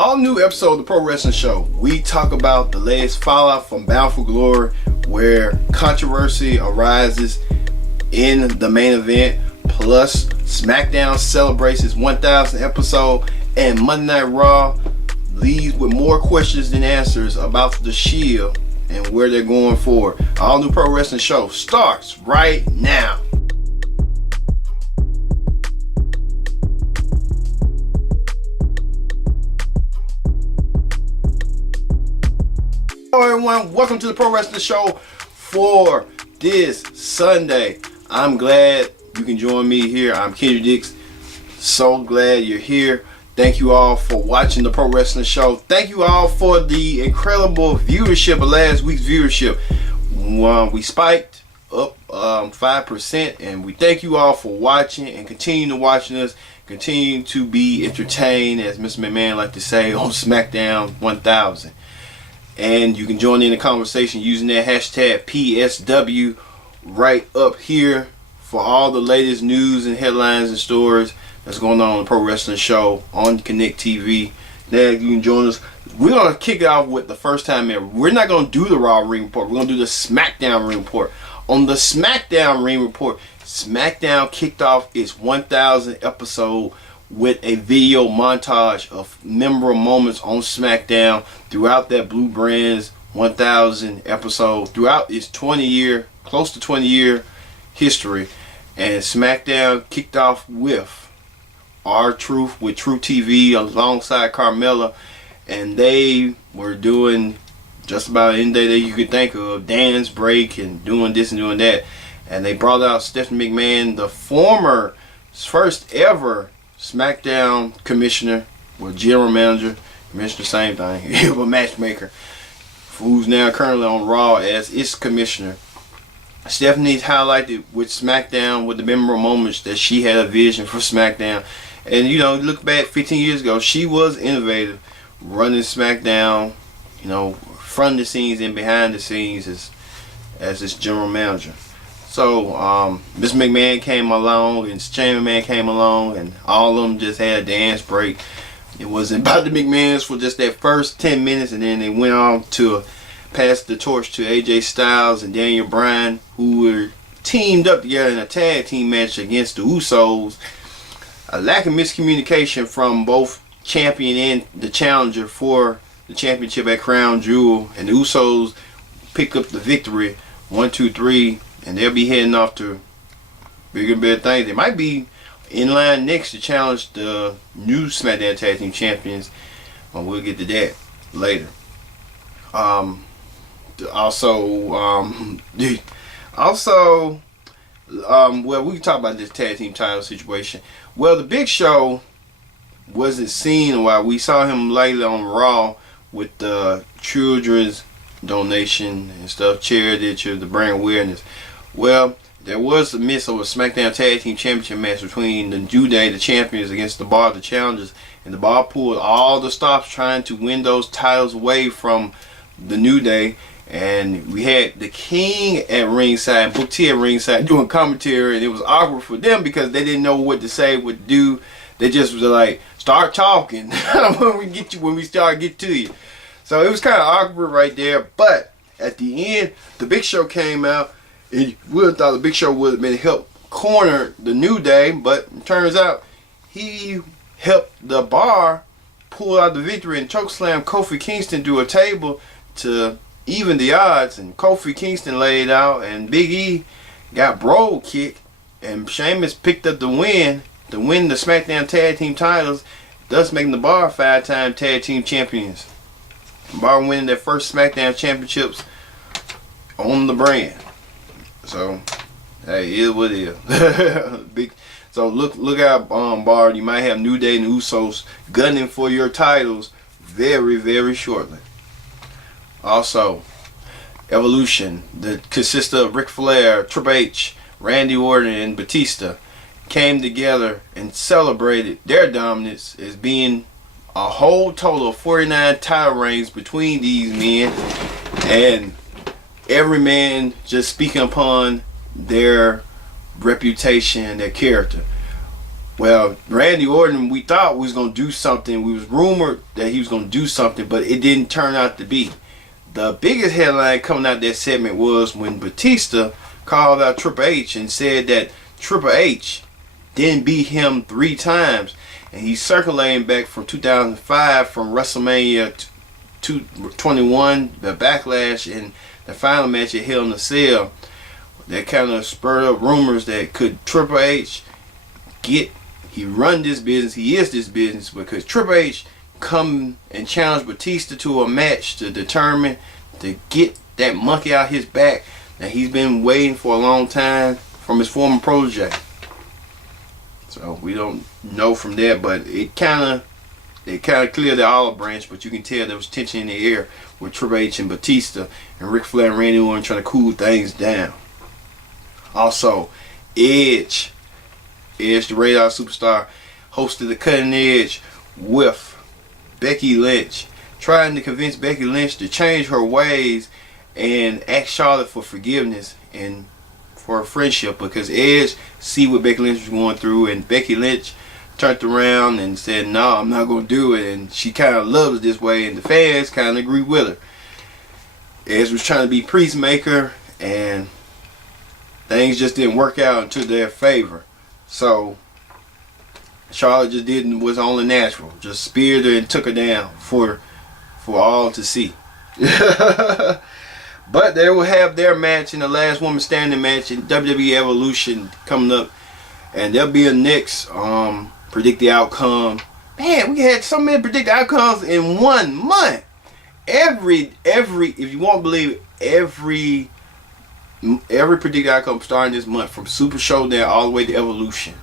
All new episode of the Pro Wrestling Show. We talk about the latest fallout from Bound for Glory, where controversy arises in the main event. Plus, SmackDown celebrates its 1,000th episode, and Monday Night Raw leaves with more questions than answers about the Shield and where they're going forward. All new Pro Wrestling Show starts right now. Hello everyone, welcome to the Pro Wrestling Show for this Sunday. I'm glad you can join me here. I'm Kendrick Dix. So glad you're here. Thank you all for watching the Pro Wrestling Show. Thank you all for the incredible viewership of last week's viewership. We spiked up 5%, and we thank you all for watching and continue to watching us. Continue to be entertained, as Mr. McMahon like to say, on SmackDown 1000. And you can join in the conversation using that hashtag PSW right up here for all the latest news and headlines and stories that's going on the Pro Wrestling Show on Connect TV. Now you can join us. We're going to kick it off with the first time ever. We're not going to do the Raw Ring Report. We're going to do the SmackDown Ring Report. On the SmackDown Ring Report, SmackDown kicked off its 1,000th episode with a video montage of memorable moments on SmackDown throughout that Blue Brands 1,000 episode, throughout its 20-year, close to 20-year history. And SmackDown kicked off with R-Truth, with True TV alongside Carmella, and they were doing just about any day that you could think of, dance break and doing this and doing that. And they brought out Stephanie McMahon, the former first ever SmackDown commissioner, or general manager, commissioner, same thing, but matchmaker, who's now currently on Raw as its commissioner. Stephanie's highlighted with SmackDown with the memorable moments that she had a vision for SmackDown. And you know, look back 15 years ago, she was innovative, running SmackDown, you know, front of the scenes and behind the scenes as its general manager. So Miss McMahon came along and Shane McMahon came along, and all of them just had a dance break. It wasn't about the McMahons for just that first 10 minutes, and then they went on to pass the torch to AJ Styles and Daniel Bryan, who were teamed up together in a tag team match against the Usos. A lack of miscommunication from both champion and the challenger for the championship at Crown Jewel, and the Usos pick up the victory 1-2-3. And they'll be heading off to bigger and better things. They might be in line next to challenge the new SmackDown Tag Team Champions. But we'll get to that later. Well, we can talk about this tag team title situation. Well, the Big Show wasn't seen while we saw him lately on Raw with the children's donation and stuff, charity to the brand awareness. Well, there was a miss of a SmackDown Tag Team Championship match between the New Day, the champions, against the Bar, the challengers, and the Bar pulled all the stops trying to win those titles away from the New Day. And we had the King at ringside, Book T at ringside, doing commentary, and it was awkward for them because they didn't know what to say, what to do. They just was like, start talking when we start get to you. So it was kind of awkward right there. But at the end, the Big Show came out. You would have thought the Big Show would have been helped corner the New Day, but it turns out he helped the Bar pull out the victory and chokeslam Kofi Kingston through a table to even the odds. And Kofi Kingston laid out, and Big E got Bro kicked, and Sheamus picked up the win to win the SmackDown Tag Team titles, thus making the Bar 5-time Tag Team Champions. Bar winning their first SmackDown championships on the brand. So, hey, it is what it is. So look out, Bar. You might have New Day and Usos gunning for your titles very, very shortly. Also, Evolution, that consists of Ric Flair, Triple H, Randy Orton, and Batista, came together and celebrated their dominance as being a whole total of 49 title reigns between these men, and every man just speaking upon their reputation, their character. Well, Randy Orton, we thought was going to do something. We was rumored that he was going to do something, but it didn't turn out to be. The biggest headline coming out of that segment was when Batista called out Triple H and said that Triple H didn't beat him 3 times. And he's circulating back from 2005 from WrestleMania 21, the Backlash, and the final match at Hell in a Cell. That kind of spurred up rumors that could Triple H he run this business, he is this business, because Triple H come and challenge Batista to a match to determine, to get that monkey out his back that he's been waiting for a long time from his former protege. So we don't know from that, but it kind of cleared the olive branch, but you can tell there was tension in the air with Triple H and Batista, and Ric Flair and Randy Orton trying to cool things down. Also, Edge, the Radar Superstar, hosted the Cutting Edge with Becky Lynch, trying to convince Becky Lynch to change her ways and ask Charlotte for forgiveness and for a friendship, because Edge see what Becky Lynch was going through, and Becky Lynch turned around and said, no, I'm not going to do it, and she kind of loves it this way, and the fans kind of agree with her. Edge was trying to be peacemaker, and things just didn't work out into their favor. So Charlotte just did what's only natural, just speared her and took her down for all to see. But they will have their match in the last woman standing match in WWE Evolution coming up, and there'll be a next predict the outcome. Man, we had so many predict outcomes in 1 month. Every if you won't believe it, every predicted outcome starting this month, from Super Showdown all the way to Evolution,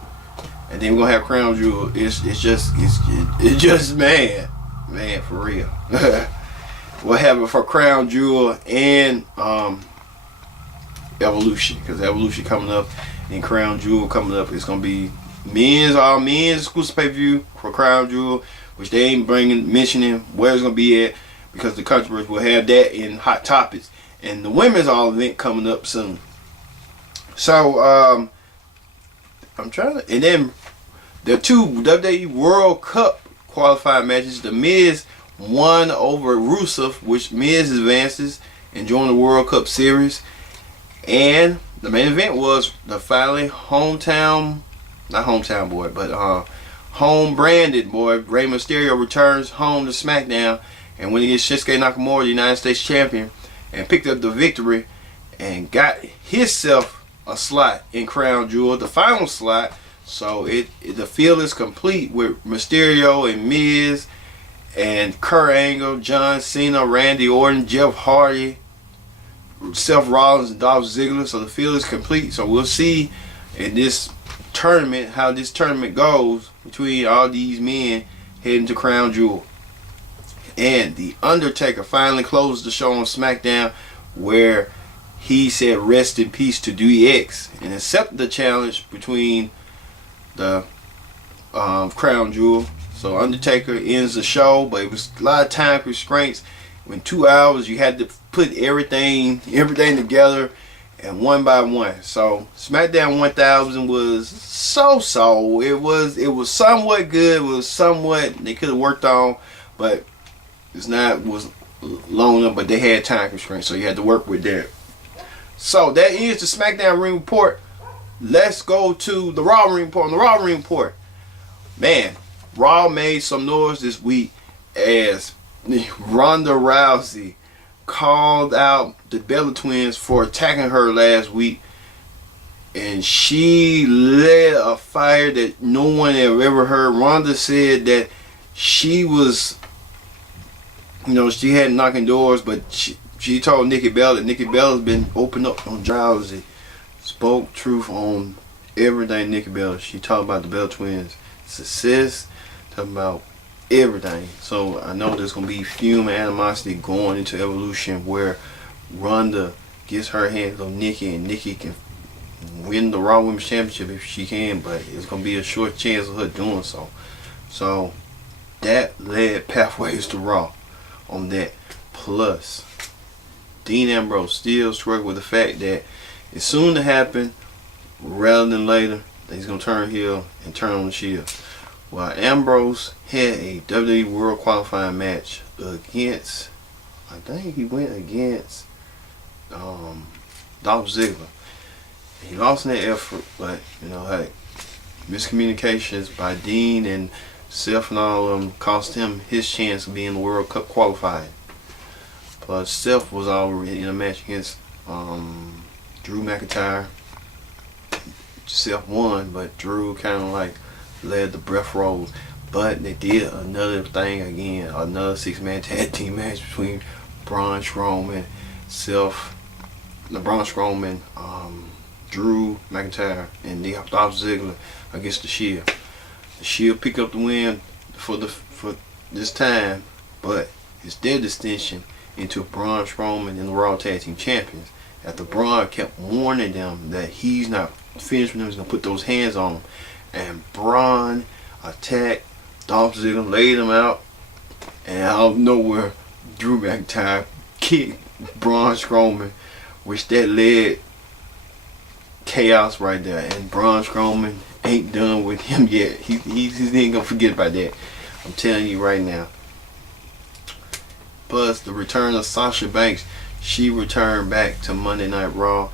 and then we're gonna have Crown Jewel. It's just man for real. We'll have it for Crown Jewel and Evolution, because Evolution coming up and Crown Jewel coming up. It's gonna be all men's exclusive pay-per-view for Crown Jewel, which they ain't mentioning where it's gonna be at, because the controversy will have that in Hot Topics. And the women's all event coming up soon. So and then the 2 WWE World Cup qualifying matches. The Miz won over Rusev, which Miz advances and joined the World Cup Series. And the main event was the finally home branded boy Rey Mysterio returns home to SmackDown and went against Shinsuke Nakamura, the United States champion, and picked up the victory and got himself a slot in Crown Jewel, the final slot. So the field is complete with Mysterio and Miz and Kurt Angle, John Cena, Randy Orton, Jeff Hardy, Seth Rollins, and Dolph Ziggler. So the field is complete. So we'll see in this tournament how this tournament goes between all these men heading to Crown Jewel. And The Undertaker finally closed the show on SmackDown, where he said rest in peace to DX and accepted the challenge between the Crown Jewel. So Undertaker ends the show, but it was a lot of time constraints. In 2 hours, you had to put everything together, and one by one. So SmackDown 1000 was so. It was somewhat good. It was somewhat they could have worked on, but was long enough, but they had time constraints, so you had to work with that. So that ends the SmackDown Ring Report. Let's go to the Raw Ring Report. On the Raw Ring Report, man, Raw made some noise this week as Ronda Rousey called out the Bella Twins for attacking her last week, and she lit a fire that no one had ever heard. Ronda said that she was, she had knocking doors, but she told Nikki Bella that Nikki Bella's been open up on Rousey, spoke truth on everything Nikki Bella. She talked about the Bella Twins' success, talking about everything. So I know there's going to be fume and animosity going into Evolution, where Ronda gets her hands on Nikki, and Nikki can win the Raw Women's Championship if she can, but it's going to be a short chance of her doing so. So that led pathways to Raw on that. Plus, Dean Ambrose still struggled with the fact that it's soon to happen rather than later. he's gonna turn heel and turn on the Shield. Well, Ambrose had a WWE World Qualifying match against, I think he went against Dolph Ziggler. He lost in that effort, but you know, hey, miscommunications by Dean and Seth and all of them cost him his chance of being the World Cup qualified. Plus, Seth was already in a match against Drew McIntyre. Seth won, but Drew kind of like led the breath rolls. But they did another thing again, another 6-man tag team match between Braun Strowman, Drew McIntyre, and Dolph Ziggler against the Shield. The Shield pick up the win for this time, but it's their distinction into Braun Strowman and the Raw Tag Team Champions. After Braun kept warning them that he's not finished with them, he's gonna put those hands on them, and Braun attacked Dolph Ziggler, laid him out, and out of nowhere, Drew McIntyre kicked Braun Strowman, which that led chaos right there. And Braun Strowman ain't done with him yet. He ain't gonna forget about that. I'm telling you right now. Plus the return of Sasha Banks. She returned back to Monday Night Raw,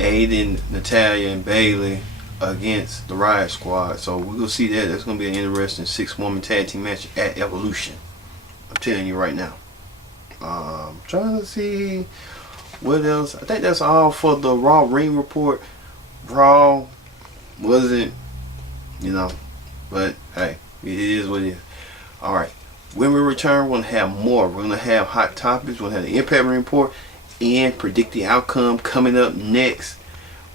aiding Natalya and Bayley against the Riot Squad. So we're gonna see that. That's gonna be an interesting 6-woman tag team match at Evolution. I'm telling you right now. Trying to see what else. I think that's all for the Raw Ring Report. Raw wasn't, but hey, it is what it is. Alright, when we return, we're going to have more. We're going to have hot topics. We're going to have the Impact Ring Report and predict the outcome coming up next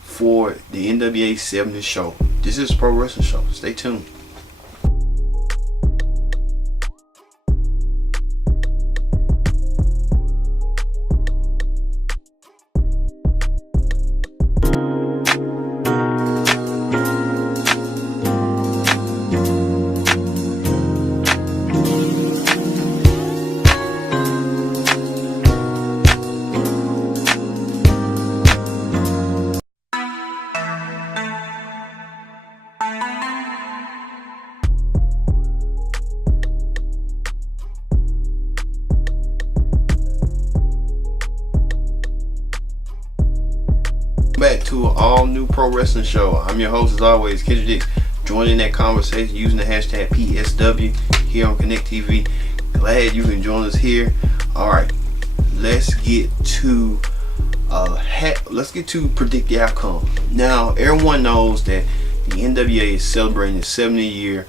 for the NWA 70th show. This is Pro Wrestling Show. Stay tuned. Back to an all new Pro Wrestling Show. I'm your host as always, Kendrick Dix. Joining that conversation using the hashtag PSW here on Connect TV. Glad you can join us here. Alright, let's get to predict the outcome. Now everyone knows that the NWA is celebrating its 70th year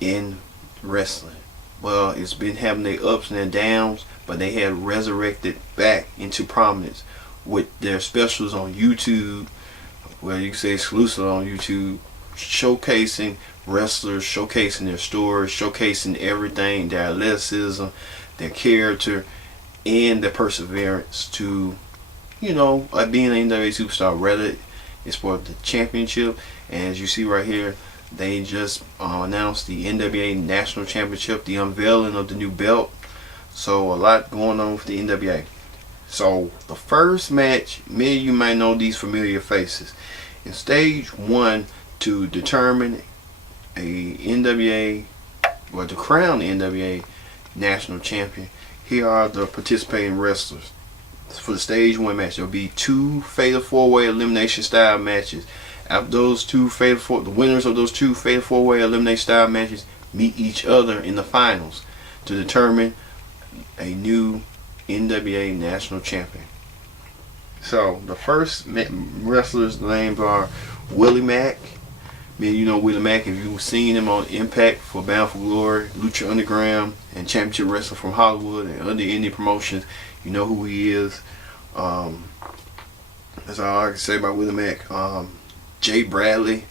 in wrestling. Well, it's been having their ups and their downs, but they had resurrected back into prominence with their specials on YouTube, where you can say exclusive on YouTube, showcasing wrestlers, showcasing their stories, showcasing everything, their athleticism, their character, and their perseverance to, being an NWA superstar. Rather, it's for the championship. And as you see right here, they just announced the NWA National Championship, the unveiling of the new belt. So a lot going on with the NWA. So the first match, many of you might know these familiar faces. In stage 1, to determine to crown the NWA National Champion, here are the participating wrestlers. For the stage 1 match, there will be 2 Fatal 4-Way Elimination style matches. After those the winners of those 2 Fatal 4-Way Elimination style matches meet each other in the finals to determine a new NWA National Champion. So the first wrestlers' names are Willie Mack. You know Willie Mack if you've seen him on Impact for Bound for Glory, Lucha Underground, and Championship Wrestling from Hollywood and other indie promotions. You know who he is. That's all I can say about Willie Mack. Jay Bradley.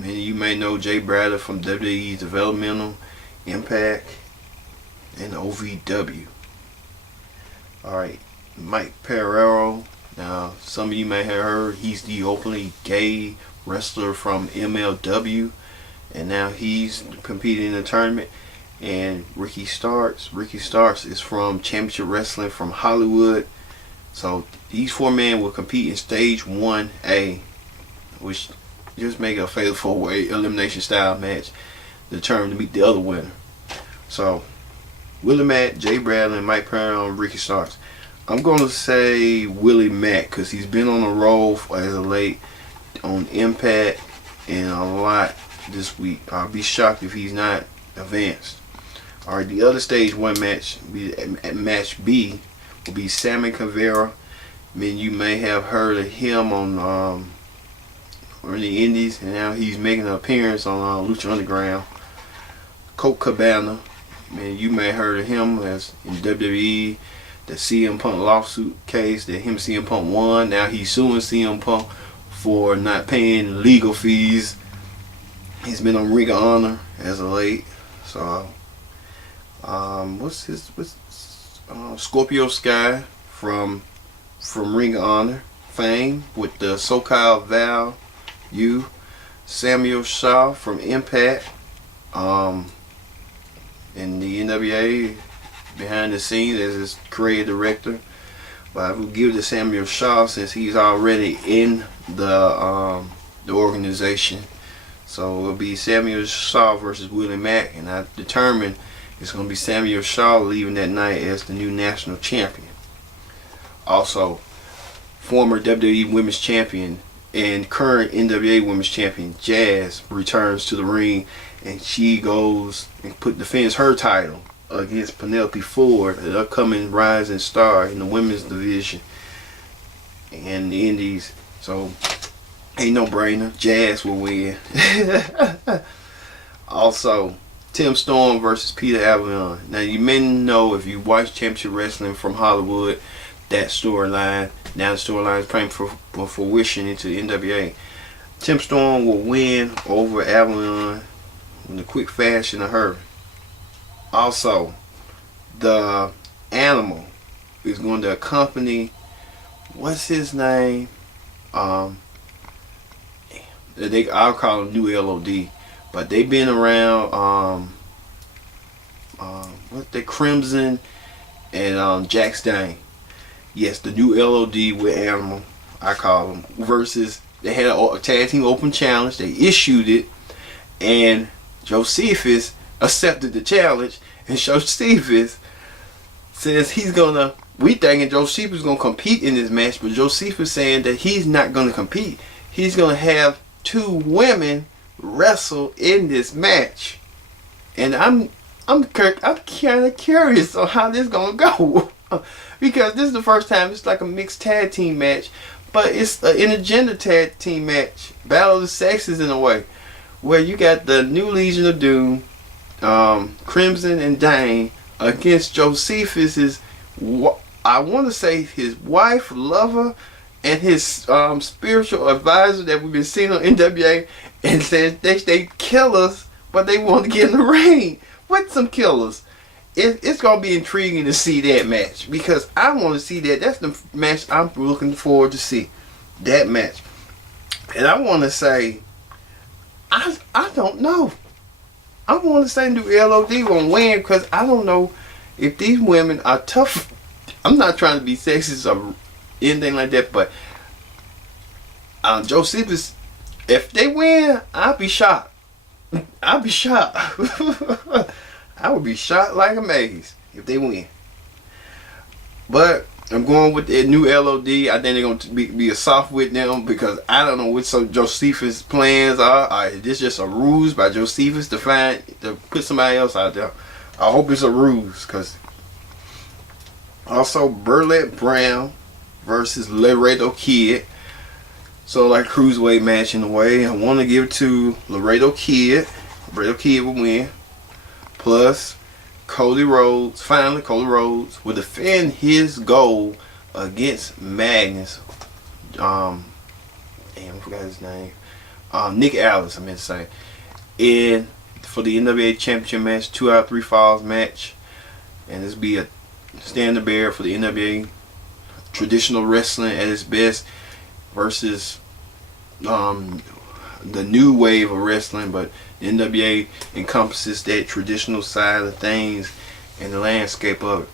You may know Jay Bradley from WWE's Developmental, Impact, and OVW. Alright, Mike Pereiro. Now, some of you may have heard he's the openly gay wrestler from MLW, and now he's competing in the tournament. And Ricky Starks is from Championship Wrestling from Hollywood. So these 4 men will compete in stage 1A, which just make it a fatal 4-way elimination style match, determined to meet the other winner. So Willie Mack, Jay Bradley, and Mike Perrin, Ricky Starks. I'm gonna say Willie Mack because he's been on a roll as of late on Impact and a lot this week. I'll be shocked if he's not advanced. Alright, the other stage 1 match, match B, will be Sammy Guevara. I mean, you may have heard of him on in the Indies, and now he's making an appearance on Lucha Underground. Colt Cabana, man, you may have heard of him as in WWE. The CM Punk lawsuit case that him CM Punk won. Now he's suing CM Punk for not paying legal fees. He's been on Ring of Honor as of late. So Scorpio Sky from Ring of Honor fame with the SoCal Val U. Samuel Shaw from Impact in the NWA behind the scenes as his creative director. But I will give it to Samuel Shaw since he's already in the organization. So it'll be Samuel Shaw versus Willie Mack, and I determined it's going to be Samuel Shaw leaving that night as the new national champion. Also, former WWE Women's Champion and current NWA Women's Champion Jazz returns to the ring, and she goes and defends her title against Penelope Ford, an upcoming rising star in the women's division and the Indies. So ain't no brainer, Jazz will win. Also, Tim Storm versus Peter Avalon. Now you may know, if you watch Championship Wrestling from Hollywood, that storyline. Now the storyline is coming for fruition into the NWA. Tim Storm will win over Avalon in a quick fashion of her. Also, the Animal is going to accompany, what's his name? I'll call him New LOD, but they've been around. Crimson and Jack Stein. Yes, the new LOD with Animal, I call them, versus they had a tag team open challenge. They issued it, and Josephus accepted the challenge, and Josephus says we thinking Josephus is gonna compete in this match, but Josephus saying that he's not gonna compete. He's gonna have 2 women wrestle in this match, and I'm kind of curious on how this gonna go. Because this is the first time it's like a mixed tag team match, but it's an intergender tag team match, battle of the sexes in a way, where you got the New Legion of Doom, Crimson and Dane against Josephus's, I want to say his wife, lover, and his spiritual advisor that we've been seeing on NWA, and said they killers, but they want to get in the ring with some killers. It's going to be intriguing to see that match, because I want to see that. That's the match I'm looking forward to see. That match. And I want to say, I don't know. I want to say New LOD will win, because I don't know if these women are tough. I'm not trying to be sexist or anything like that, but Josephus, if they win, I'll be shocked. I'll be shocked. I would be shocked like a maze if they win. But I'm going with the new LOD. I think they're going to be a soft with them, because I don't know what Josephus' plans are. Is this just a ruse by Josephus to put somebody else out there? I hope it's a ruse, because also Burlette Brown versus Laredo Kid. So like cruiserweight match in a way. I want to give it to Laredo Kid. Laredo Kid will win. Plus, Cody Rhodes will defend his gold against Magnus. I forgot his name. Nick Aldis, I meant to say. And for the NWA Championship match, 2 out of 3 falls match. And this will be a standard bearer for the NWA. Traditional wrestling at its best versus the new wave of wrestling, but NWA encompasses that traditional side of things and the landscape of it.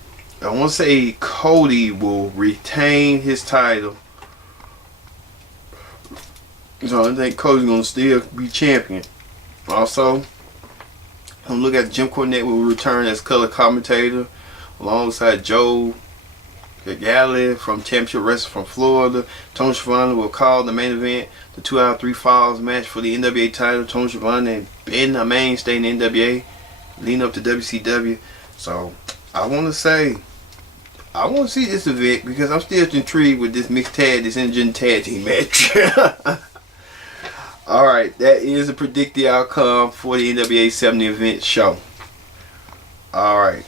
I want to say Cody will retain his title So I think Cody's gonna still be champion. Also, I'm looking at Jim Cornette will return as color commentator alongside Joe Galley from Championship Wrestling from Florida. Tony Schiavone will call the main event, the 2 out of 3 falls match for the NWA title. Tony Schiavone has been a mainstay in the NWA, leading up to WCW. So I want to see this event because I'm still intrigued with this this engine tag team match. Alright, that is a predicted outcome for the NWA 70 event show. Alright,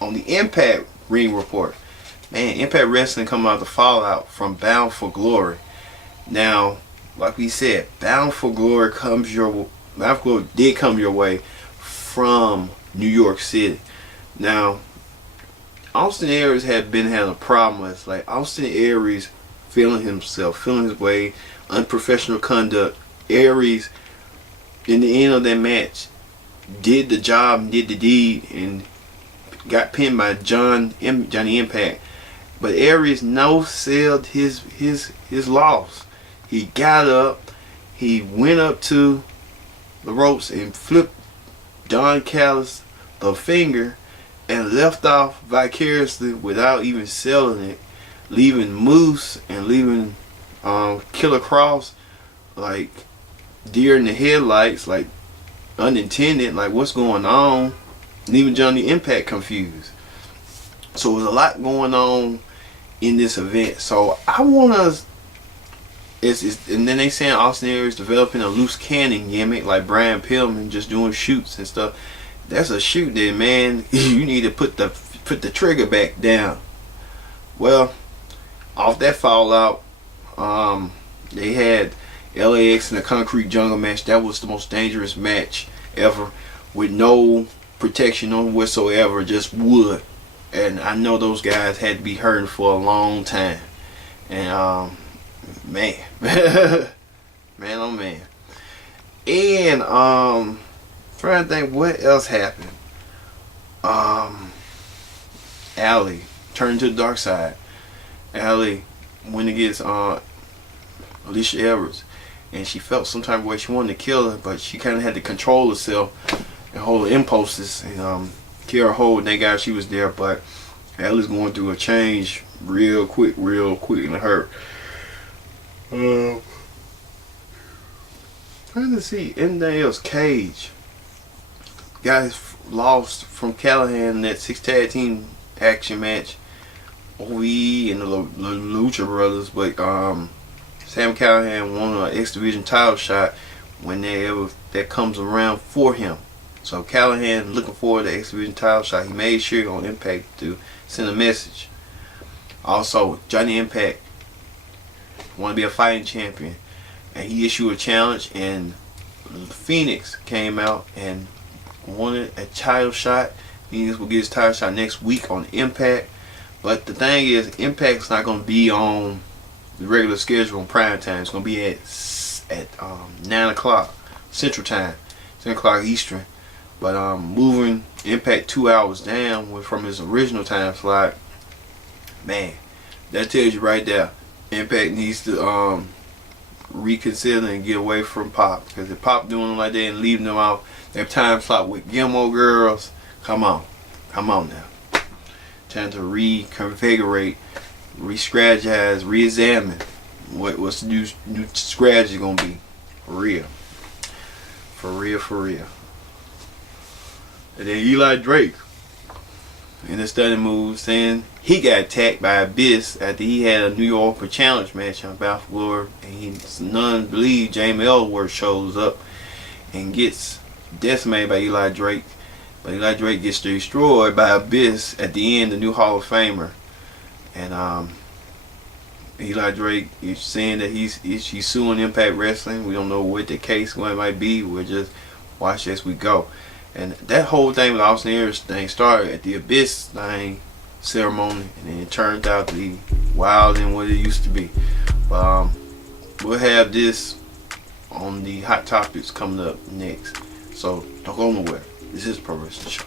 on the Impact ring report. Man, Impact Wrestling coming out the fallout from Bound for Glory. Now, like we said, Bound for Glory did come your way from New York City. Now, Austin Aries had been having a problem with, like, Austin Aries feeling his way, unprofessional conduct. Aries, in the end of that match, did the job and did the deed and got pinned by Johnny Impact. But Aries no-sold his loss. He got up, he went up to the ropes and flipped Don Callis the finger and left off vicariously without even selling it, leaving Moose and leaving Killer Cross like deer in the headlights, like unintended, like what's going on, leaving Johnny Impact confused. So there's a lot going on in this event. So I want to, and then they saying Austin Aries developing a loose cannon gimmick like Brian Pillman, just doing shoots and stuff. That's a shoot there, man. You need to put the trigger back down. Well, off that fallout, they had LAX in a concrete jungle match. That was the most dangerous match ever, with no protection on whatsoever, just wood. And I know those guys had to be hurting for a long time. And man, man, oh man. And trying to think what else happened. Allie turned to the dark side. Allie went against Alicia Edwards, and she felt some type of way. She wanted to kill her, but she kind of had to control herself and hold her impulses and Kara Holt, that guy, she was there, but Allie's going through a change real quick in her. Trying to see anything else. Cage. Guys lost from Callahan in that 6 tag team action match. OE and the Lucha Brothers, but Sam Callahan won an X Division title shot when that comes around for him. So Callahan looking forward to the X Division title shot. He made sure on Impact to send a message. Also, Johnny Impact want to be a fighting champion, and he issued a challenge, and Phoenix came out and wanted a title shot. Phoenix will get his title shot next week on Impact. But the thing is, Impact's not going to be on the regular schedule on prime time. It's going to be at 9 o'clock Central Time, 10 o'clock Eastern. But moving Impact 2 hours down from his original time slot, man, that tells you right there, Impact needs to reconsider and get away from Pop. Because if Pop doing them like that and leaving them off their time slot with Gilmore Girls, come on now. Time to reconfigure, re-strategize, re-examine what's the new strategy gonna be. For real. And then Eli Drake in the study move saying he got attacked by Abyss after he had a New York Challenge match on Bound for Glory, and none believe Jamie Ellsworth shows up and gets decimated by Eli Drake. But Eli Drake gets destroyed by Abyss at the end, the new Hall of Famer. And Eli Drake is saying that he's suing Impact Wrestling. We don't know what the case might be. We'll just watch as we go. And that whole thing with Austin Aries thing started at the Abyss thing ceremony, and then it turned out to be wild than what it used to be. But we'll have this on the Hot Topics coming up next. So don't go nowhere. This is Pro Wrestling Show.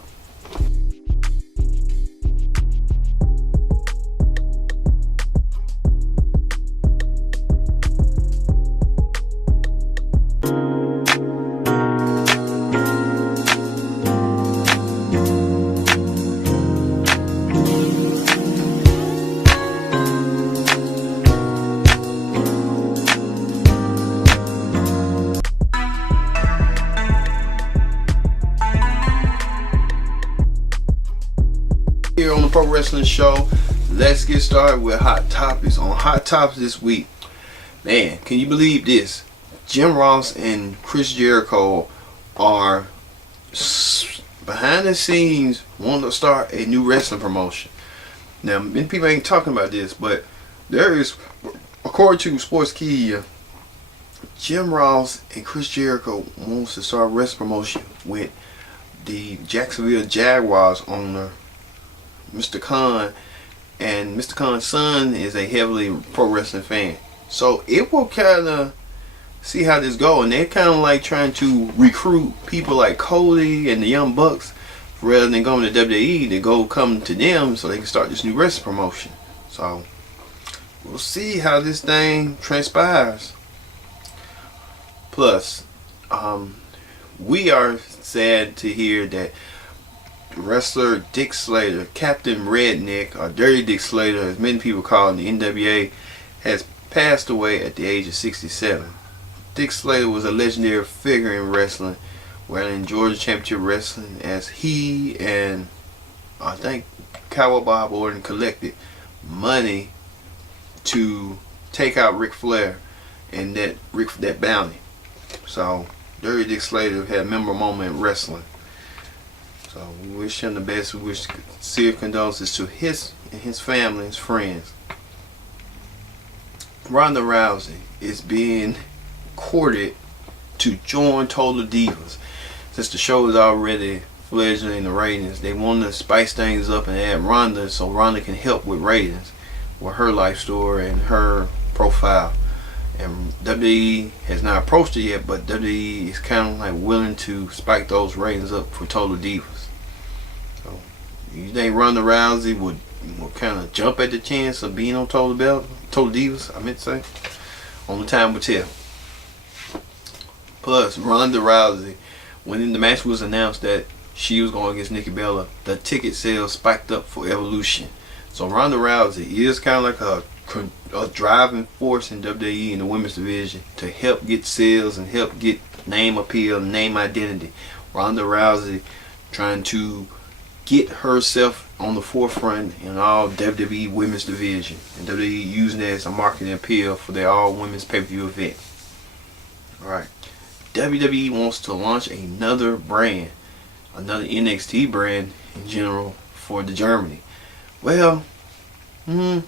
Here on the Pro Wrestling Show, let's get started with Hot Topics. On Hot Topics this week, man, can you believe this? Jim Ross and Chris Jericho are behind the scenes wanting to start a new wrestling promotion. Now, many people ain't talking about this, but there is, according to Sportskeeda, Jim Ross and Chris Jericho wants to start a wrestling promotion with the Jacksonville Jaguars owner, Mr. Khan, and Mr. Khan's son is a heavily pro wrestling fan. So it will kind of see how this goes, and they're kind of like trying to recruit people like Cody and the Young Bucks rather than going to WWE to go come to them so they can start this new wrestling promotion. So we'll see how this thing transpires. Plus, we are sad to hear that wrestler Dick Slater, Captain Redneck, or Dirty Dick Slater, as many people call him, the NWA, has passed away at the age of 67. Dick Slater was a legendary figure in wrestling, wearing Georgia Championship Wrestling, as he and I think Cowboy Bob Orton collected money to take out Ric Flair and that bounty. So Dirty Dick Slater had a memorable moment in wrestling. So we wish him the best. We wish sincere condolences to his and his family, his friends. Ronda Rousey is being courted to join Total Divas. Since the show is already fledgling in the ratings, they want to spice things up and add Ronda so Ronda can help with ratings with her life story and her profile. And WWE has not approached it yet, but WWE is kind of like willing to spike those ratings up for Total Divas. So you think Ronda Rousey would kind of jump at the chance of being on Total Divas? I meant to say. Only time will tell. Plus, Ronda Rousey, when the match was announced that she was going against Nikki Bella, the ticket sales spiked up for Evolution. So Ronda Rousey is kind of like a driving force in WWE in the women's division to help get sales and help get name appeal, name identity. Ronda Rousey trying to get herself on the forefront in all WWE women's division, and WWE using it as a marketing appeal for their all women's pay-per-view event. Alright, WWE wants to launch another brand, another NXT brand in general for the Germany. Well, ain't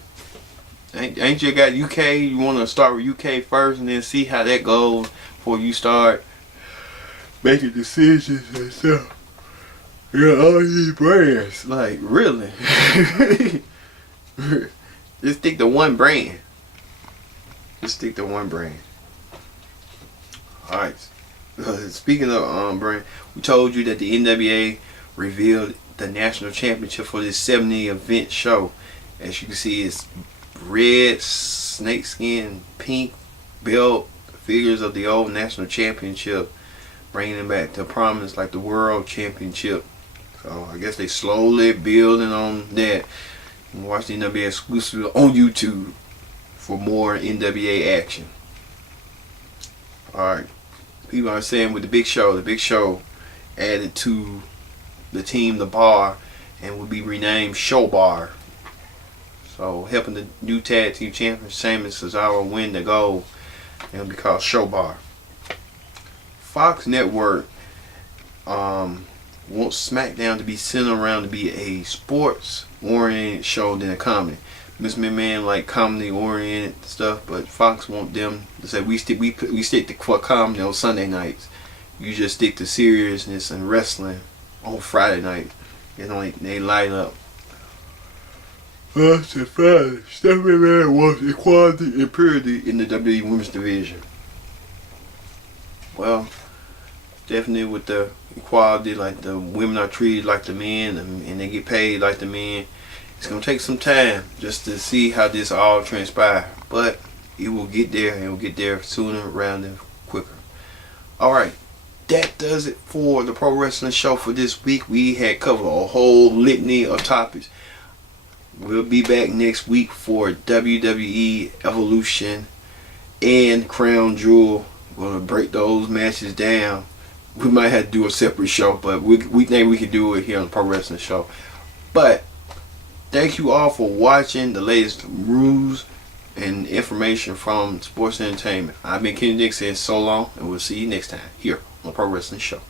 you got UK? You want to start with UK first and then see how that goes before you start making decisions and stuff. Yeah, all these brands. Like, really? Just stick to one brand. Just stick to one brand. Alright. Speaking of brand, we told you that the NWA revealed the national championship for this 70 event show. As you can see, it's red, snakeskin, pink belt figures of the old national championship, bringing them back to prominence like the world championship. So I guess they slowly building on that. And watch the NWA exclusively on YouTube for more NWA action. Alright, people are saying with the Big Show added to the team the Bar and will be renamed Show Bar. So helping the new tag team champions Sami and Cesaro win the gold, it'll be called Show Bar. Fox Network wants SmackDown to be centered around to be a sports oriented show than a comedy. Miss McMahon like comedy oriented stuff, but Fox want them to say we stick to comedy on Sunday nights. You just stick to seriousness and wrestling on Friday night. You know, they light up. That's a fact. Stephanie McMahon wants equality and purity in the WWE Women's Division. Well, definitely with the equality, like the women are treated like the men and they get paid like the men. It's going to take some time just to see how this all transpires. But it will get there, and it will get there sooner rather than quicker. Alright, that does it for the Pro Wrestling Show for this week. We had covered a whole litany of topics. We'll be back next week for WWE Evolution and Crown Jewel. We're going to break those matches down. We might have to do a separate show, but we think we can do it here on the Pro Wrestling Show. But Thank you all for watching the latest news and information from sports entertainment. I've been Kenny Dix saying so long, and we'll see you next time here on the Pro Wrestling Show.